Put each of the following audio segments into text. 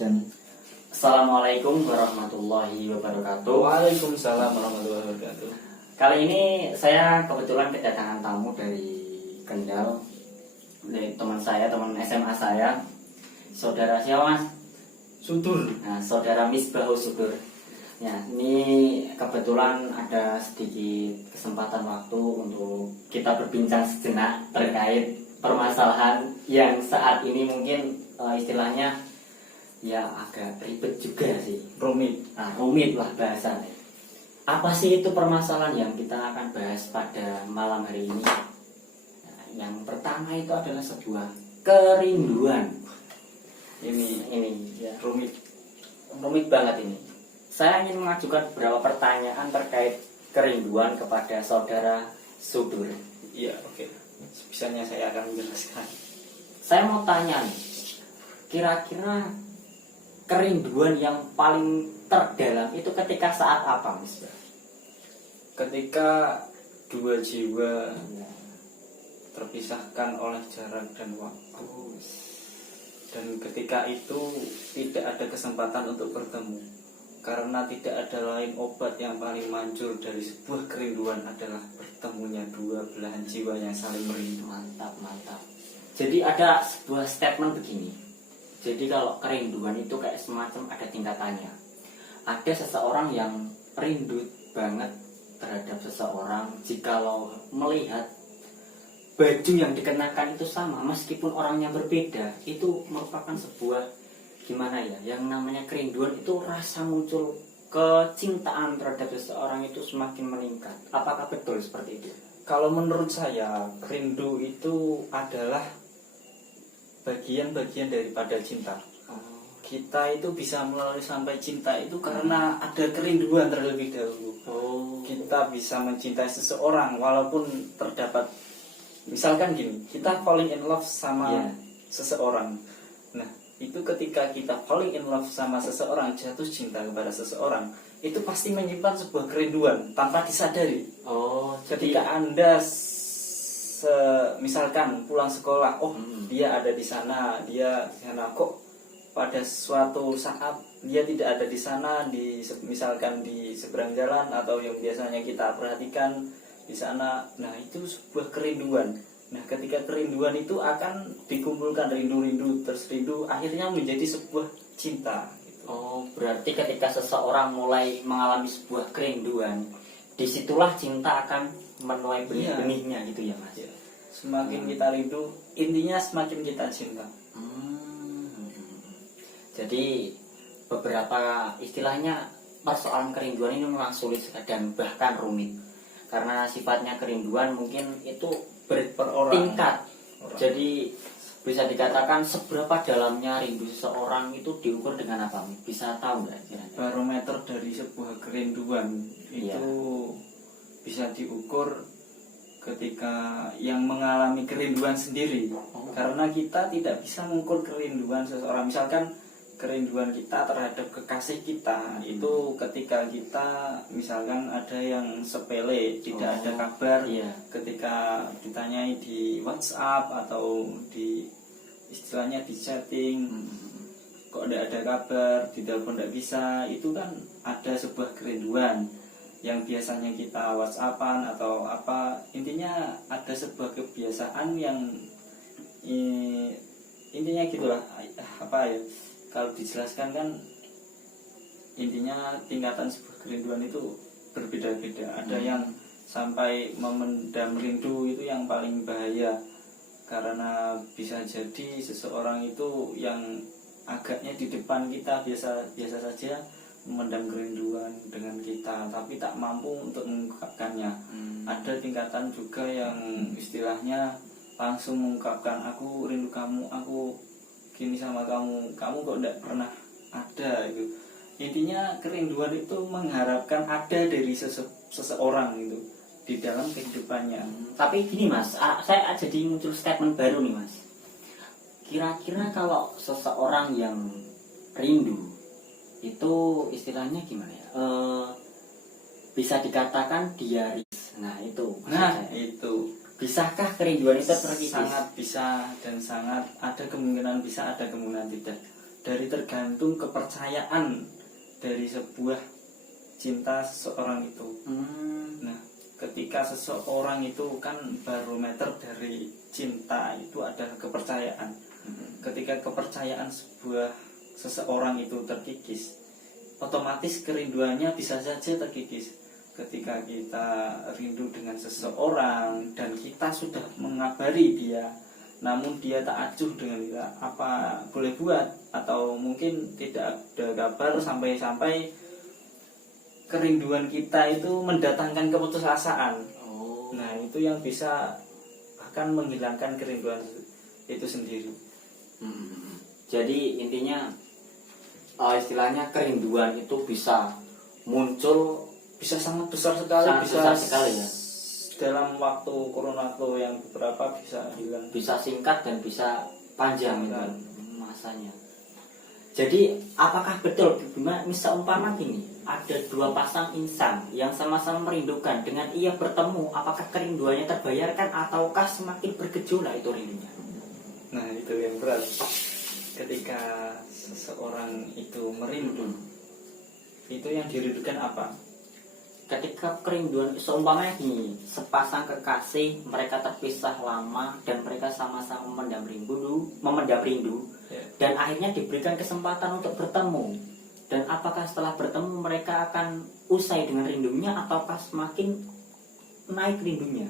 Dan Assalamualaikum warahmatullahi wabarakatuh. Waalaikumsalam warahmatullahi wabarakatuh. Kali ini saya kebetulan kedatangan tamu dari Kendal, dari teman SMA saya, saudara siapa mas? Sutur. Nah, saudara Misbahus Sudur. Ya, ini kebetulan ada sedikit kesempatan waktu untuk kita berbincang sejenak terkait permasalahan yang saat ini mungkin istilahnya ya agak ribet juga sih, Rumit. rumit lah bahasanya. Apa sih itu permasalahan yang kita akan bahas pada malam hari ini? Nah, yang pertama itu adalah sebuah kerinduan. Ini Ya, rumit. rumit banget ini. Saya ingin mengajukan beberapa pertanyaan terkait kerinduan kepada saudara Sudur. Iya, oke. Sebisanya saya akan menjelaskan. Saya mau tanya nih, kira-kira kerinduan yang paling terdalam itu ketika saat apa, Mas? Ketika dua jiwa terpisahkan oleh jarak dan waktu, dan ketika itu tidak ada kesempatan untuk bertemu, karena tidak ada lain obat yang paling manjur dari sebuah kerinduan adalah bertemunya dua belahan jiwa yang saling merindu. Mantap. Jadi ada sebuah statement begini. Jadi kalau kerinduan itu kayak semacam ada tingkatannya. Ada seseorang yang rindu banget terhadap seseorang, jikalau melihat baju yang dikenakan itu sama meskipun orangnya berbeda, itu merupakan sebuah gimana ya, yang namanya kerinduan itu rasa muncul kecintaan terhadap seseorang itu semakin meningkat. Apakah betul seperti itu? Kalau menurut saya, rindu itu adalah bagian-bagian daripada cinta. Kita itu bisa melalui sampai cinta itu karena ada kerinduan terlebih dahulu. Kita bisa mencintai seseorang walaupun terdapat, misalkan gini, kita falling in love sama seseorang. Nah, itu ketika kita falling in love sama seseorang, jatuh cinta kepada seseorang, itu pasti menyimpan sebuah kerinduan tanpa disadari. Ketika Anda misalkan pulang sekolah, dia ada di sana, kok pada suatu saat dia tidak ada di sana, misalkan di seberang jalan atau yang biasanya kita perhatikan di sana. Nah, itu sebuah kerinduan. Nah, ketika kerinduan itu akan dikumpulkan rindu, akhirnya menjadi sebuah cinta. Berarti ketika seseorang mulai mengalami sebuah kerinduan, disitulah cinta akan menuai benih-benihnya gitu ya mas. Semakin kita rindu, intinya semakin kita cinta. Jadi beberapa istilahnya persoalan kerinduan ini memang sulit dan bahkan rumit, karena sifatnya kerinduan mungkin itu bertingkat. Jadi bisa dikatakan seberapa dalamnya rindu seseorang itu diukur dengan apa? Bisa tahu nggak kira-kira? Barometer dari sebuah kerinduan itu bisa diukur ketika yang mengalami kerinduan sendiri. Karena kita tidak bisa mengukur kerinduan seseorang. Misalkan kerinduan kita terhadap kekasih kita itu ketika kita misalkan ada yang sepele, tidak ada kabar, ketika ditanyai di WhatsApp atau di istilahnya di chatting, kok tidak ada kabar, di telepon tidak bisa, itu kan ada sebuah kerinduan yang biasanya kita WhatsAppan atau apa, intinya ada sebuah kebiasaan yang intinya gitulah, apa ya, kalau dijelaskan kan intinya tingkatan sebuah kerinduan itu berbeda-beda. Ada yang sampai memendam rindu, itu yang paling bahaya, karena bisa jadi seseorang itu yang agaknya di depan kita biasa saja memendam kerinduan dengan kita, tapi tak mampu untuk mengungkapkannya. Ada tingkatan juga yang istilahnya langsung mengungkapkan, aku rindu kamu, aku gini sama kamu kok tidak pernah ada gitu. Intinya kerinduan itu mengharapkan ada dari seseorang itu di dalam kehidupannya. Tapi gini mas, saya jadi muncul statement baru nih mas. Kira-kira kalau seseorang yang rindu itu istilahnya gimana ya? Bisa dikatakan diaris. Itu bisakah kerinduan itu terkikis? Sangat bisa dan sangat ada kemungkinan bisa, ada kemungkinan tidak. dari tergantung kepercayaan dari sebuah cinta seseorang itu. Nah, ketika seseorang itu kan barometer dari cinta itu adalah kepercayaan. Ketika kepercayaan seseorang itu terkikis, otomatis kerinduannya bisa saja terkikis. Ketika kita rindu dengan seseorang dan kita sudah mengabari dia, namun dia tak acuh dengan kita, apa boleh buat? Atau mungkin tidak ada kabar sampai-sampai kerinduan kita itu mendatangkan keputusasaan. Nah, itu yang bisa bahkan menghilangkan kerinduan itu sendiri. Jadi intinya istilahnya kerinduan itu bisa muncul, Bisa sangat besar sekali, sangat bisa besar sekali ya. dalam kurun waktu yang beberapa bisa hilang. Bisa singkat dan bisa panjang itu Singkat. masanya. Jadi apakah betul misal umpama gini, ada dua pasang insan yang sama-sama merindukan, dengan ia bertemu, apakah kerinduannya terbayarkan ataukah semakin bergejolak itu rindunya? Nah, itu yang berat. Ketika seseorang itu merindu, itu yang dirindukan apa? Ketika kerinduan, seumpamanya gini, sepasang kekasih mereka terpisah lama dan mereka sama-sama memendam rindu, Ya. dan akhirnya diberikan kesempatan untuk bertemu. Dan apakah setelah bertemu mereka akan usai dengan rindunya ataukah semakin naik rindunya?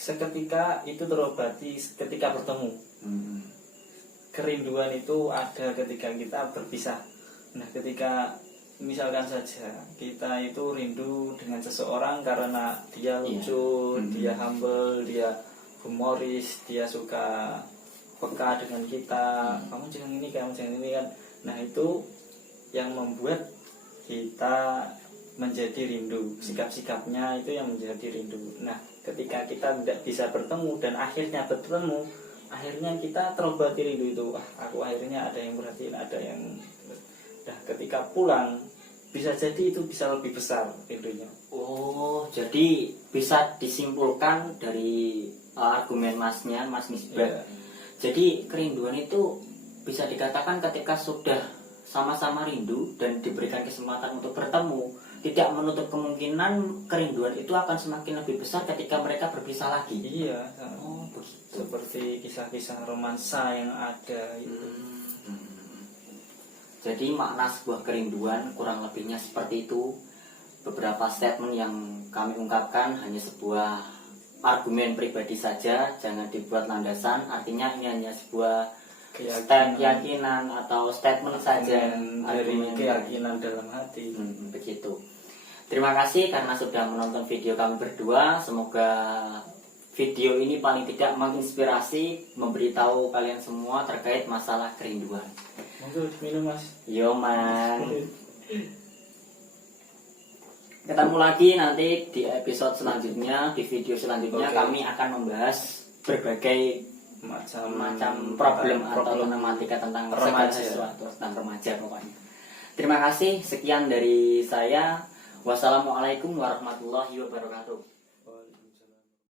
Seketika itu terobati ketika bertemu. Kerinduan itu ada ketika kita berpisah. Nah, ketika misalkan saja kita itu rindu dengan seseorang karena dia lucu, dia humble, dia humoris, dia suka peka dengan kita, kamu jangan ini kan. Nah, itu yang membuat kita menjadi rindu. Sikap-sikapnya itu yang menjadi rindu. Nah, ketika kita tidak bisa bertemu dan akhirnya bertemu, akhirnya kita terobati rindu itu. Aku akhirnya ada yang perhatiin, ada yang. Nah, ketika pulang bisa jadi itu bisa lebih besar rindunya. Oh, jadi bisa disimpulkan dari argumen Mas Misbah. Yeah. Jadi kerinduan itu bisa dikatakan ketika sudah sama-sama rindu dan diberikan kesempatan untuk bertemu, tidak menutup kemungkinan kerinduan itu akan semakin lebih besar ketika mereka berpisah lagi. Iya. Oh, begitu. Seperti kisah-kisah romansa yang ada itu. Jadi makna sebuah kerinduan kurang lebihnya seperti itu. Beberapa statement yang kami ungkapkan hanya sebuah argumen pribadi saja, jangan dibuat landasan. Artinya ini hanya sebuah keyakinan atau statement saja dari keyakinan dalam hati. Begitu. Terima kasih karena sudah menonton video kami berdua. Semoga video ini paling tidak menginspirasi, memberitahu kalian semua terkait masalah kerinduan. Monggo minum, Mas. Yo man. Ketemu lagi nanti di episode selanjutnya, di video selanjutnya. Oke. Kami akan membahas berbagai macam problem atau tematika tentang segala sesuatu tentang remaja pokoknya. Terima kasih, sekian dari saya. Wassalamualaikum warahmatullahi wabarakatuh.